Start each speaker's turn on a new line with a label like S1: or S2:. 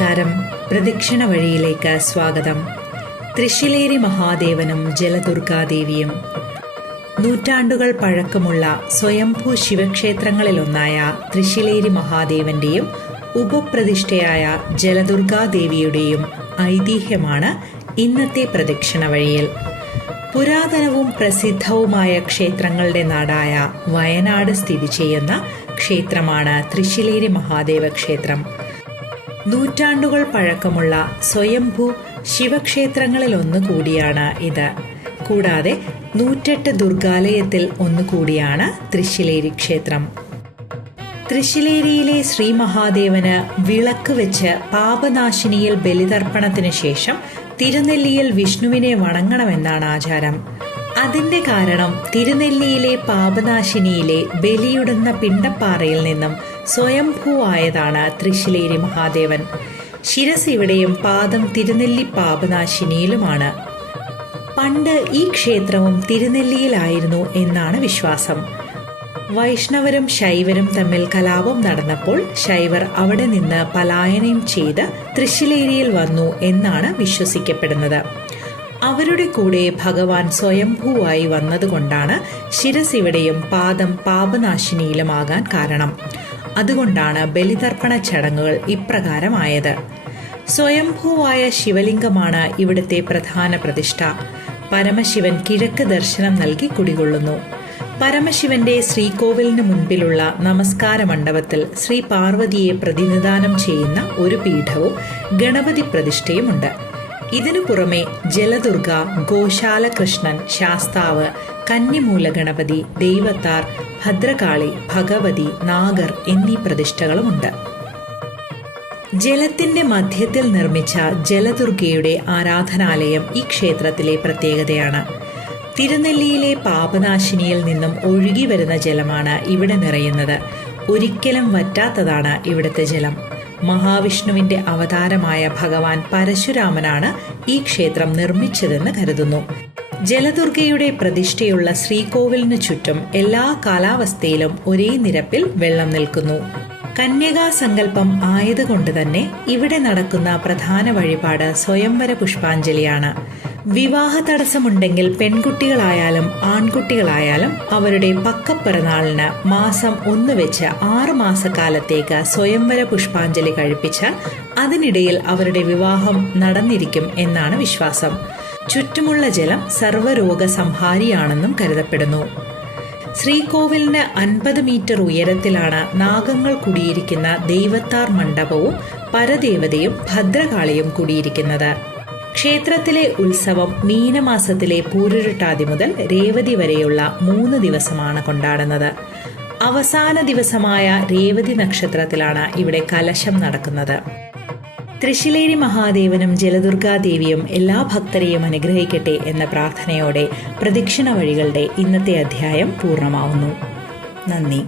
S1: പ്രദക്ഷിണ വഴിയിലേക്ക് സ്വാഗതം. തൃശ്ശിലേരി മഹാദേവനും ജലദുർഗാദേവിയും നൂറ്റാണ്ടുകൾ പഴക്കമുള്ള സ്വയംഭൂ ശിവക്ഷേത്രങ്ങളിലൊന്നായ തൃശ്ശിലേരി മഹാദേവന്റെയും ഉപപ്രതിഷ്ഠയായ ജലദുർഗാദേവിയുടെയും ഐതിഹ്യമാണ് ഇന്നത്തെ പ്രദക്ഷിണ വഴിയിൽ. പുരാതനവും പ്രസിദ്ധവുമായ ക്ഷേത്രങ്ങളുടെ നാടായ വയനാട് സ്ഥിതി ചെയ്യുന്ന ക്ഷേത്രമാണ് തൃശ്ശിലേരി മഹാദേവ ക്ഷേത്രം. നൂറ്റാണ്ടുകൾ പഴക്കമുള്ള സ്വയംഭൂ ശിവക്ഷേത്രങ്ങളിൽ ഒന്നുകൂടിയാണ് ഇത്. കൂടാതെ നൂറ്റെട്ട് ദുർഗാലയത്തിൽ ഒന്നുകൂടിയാണ് തൃശ്ശിലേരി ക്ഷേത്രം. തൃശ്ശിലേരിയിലെ ശ്രീ മഹാദേവന് വിളക്ക് വെച്ച് പാപനാശിനിയിൽ ബലിതർപ്പണത്തിന് ശേഷം തിരുനെല്ലിയിൽ വിഷ്ണുവിനെ വണങ്ങണമെന്നാണ് ആചാരം. അതിന്റെ കാരണം തിരുനെല്ലിയിലെ പാപനാശിനിയിലെ ബലിയിടുന്ന പിണ്ടപ്പാറയിൽ നിന്നും സ്വയംഭൂവായതാണ് തൃശ്ശിലേരി മഹാദേവൻ. ശിരസ് ഇവിടെയും പാദം തിരുനെല്ലി പാപനാശിനിയിലുമാണ്. പണ്ട് ഈ ക്ഷേത്രവും തിരുനെല്ലിയിലായിരുന്നു എന്നാണ് വിശ്വാസം. വൈഷ്ണവരും ശൈവരും തമ്മിൽ കലാപം നടന്നപ്പോൾ ശൈവർ അവിടെ നിന്ന് പലായനം ചെയ്ത് തൃശ്ശിലേരിയിൽ വന്നു എന്നാണ് വിശ്വസിക്കപ്പെടുന്നത്. അവരുടെ കൂടെ ഭഗവാൻ സ്വയംഭൂവായി വന്നതുകൊണ്ടാണ് ശിരസ് ഇവിടെയും പാദം പാപനാശിനിയിലുമാകാൻ കാരണം. അതുകൊണ്ടാണ് ബലിതർപ്പണ ചടങ്ങുകൾ ഇപ്രകാരമായത്. സ്വയംഭൂവായ ശിവലിംഗമാണ് ഇവിടുത്തെ പ്രധാന പ്രതിഷ്ഠ. പരമശിവൻ കിഴക്ക് ദർശനം നൽകി കുടികൊള്ളുന്നു. പരമശിവന്റെ ശ്രീകോവിലിന് മുൻപിലുള്ള നമസ്കാര മണ്ഡപത്തിൽ ശ്രീ പാർവതിയെ പ്രതിനിധാനം ചെയ്യുന്ന ഒരു പീഠവും ഗണപതി പ്രതിഷ്ഠയുമുണ്ട്. ഇതിനു പുറമെ ജലദുർഗ ഗോശാല കൃഷ്ണൻ ശാസ്താവ് കന്നിമൂല ഗണപതി ദൈവത്താർ ഭദ്രകാളി ഭഗവതി നാഗർ എന്നീ പ്രതിഷ്ഠകളുമുണ്ട്. ജലത്തിന്റെ മധ്യത്തിൽ നിർമ്മിച്ച ജലദുർഗയുടെ ആരാധനാലയം ഈ ക്ഷേത്രത്തിലെ പ്രത്യേകതയാണ്. തിരുനെല്ലിയിലെ പാപനാശിനിയിൽ നിന്നും ഒഴുകി വരുന്ന ജലമാണ് ഇവിടെ നിറയുന്നത്. ഒരിക്കലും വറ്റാത്തതാണ് ഇവിടുത്തെ ജലം. മഹാവിഷ്ണുവിന്റെ അവതാരമായ ഭഗവാൻ പരശുരാമനാണ് ഈ ക്ഷേത്രം നിർമ്മിച്ചതെന്ന് കരുതുന്നു. ജലദുർഗയുടെ പ്രതിഷ്ഠയുള്ള ശ്രീകോവിലിനു ചുറ്റും എല്ലാ കാലാവസ്ഥയിലും ഒരേ നിരപ്പിൽ വെള്ളം നിൽക്കുന്നു. കന്യകാ സങ്കല്പം ആയതുകൊണ്ട് തന്നെ ഇവിടെ നടക്കുന്ന പ്രധാന വഴിപാട് സ്വയംവര പുഷ്പാഞ്ജലിയാണ്. വിവാഹ തടസ്സമുണ്ടെങ്കിൽ പെൺകുട്ടികളായാലും ആൺകുട്ടികളായാലും അവരുടെ പക്കപ്പിറന്നാളിന് മാസം ഒന്ന് വെച്ച് ആറു മാസക്കാലത്തേക്ക് സ്വയംവര പുഷ്പാഞ്ജലി കഴിപ്പിച്ച് അതിനിടയിൽ അവരുടെ വിവാഹം നടന്നിരിക്കും എന്നാണ് വിശ്വാസം. ചുറ്റുമുള്ള ജലം സർവരോഗ സംഹാരിയാണെന്നും കരുതപ്പെടുന്നു. ശ്രീകോവിലിന് അൻപത് മീറ്റർ ഉയരത്തിലാണ് നാഗങ്ങൾ കുടിയിരിക്കുന്ന ദൈവത്താർ മണ്ഡപവും പരദേവതയും ഭദ്രകാളിയും കുടിയിരിക്കുന്നത്. ക്ഷേത്രത്തിലെ ഉത്സവം മീനമാസത്തിലെ പൂരുരുട്ടാതി മുതൽ രേവതി വരെയുള്ള മൂന്ന് ദിവസമാണ് കൊണ്ടാടുന്നത്. അവസാന ദിവസമായ രേവതി നക്ഷത്രത്തിലാണ് ഇവിടെ കലശം നടക്കുന്നത്. തൃശ്ശിലേരി മഹാദേവനും ജലദുർഗാദേവിയും എല്ലാ ഭക്തരെയും അനുഗ്രഹിക്കട്ടെ എന്ന പ്രാർത്ഥനയോടെ പ്രദക്ഷിണ വഴികളുടെ ഇന്നത്തെ അധ്യായം പൂർണമാവുന്നു. നന്ദി.